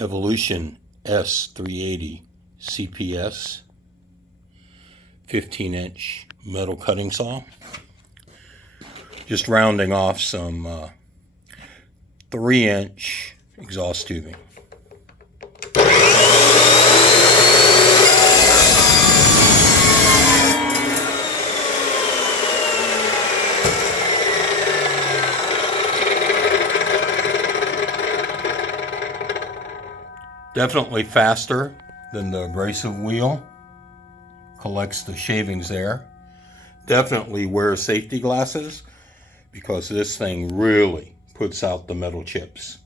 Evolution S380 CPS 15-inch metal cutting saw. Just rounding off some 3-inch exhaust tubing. Definitely faster than the abrasive wheel. Collects the shavings there. Definitely wear safety glasses because this thing really puts out the metal chips.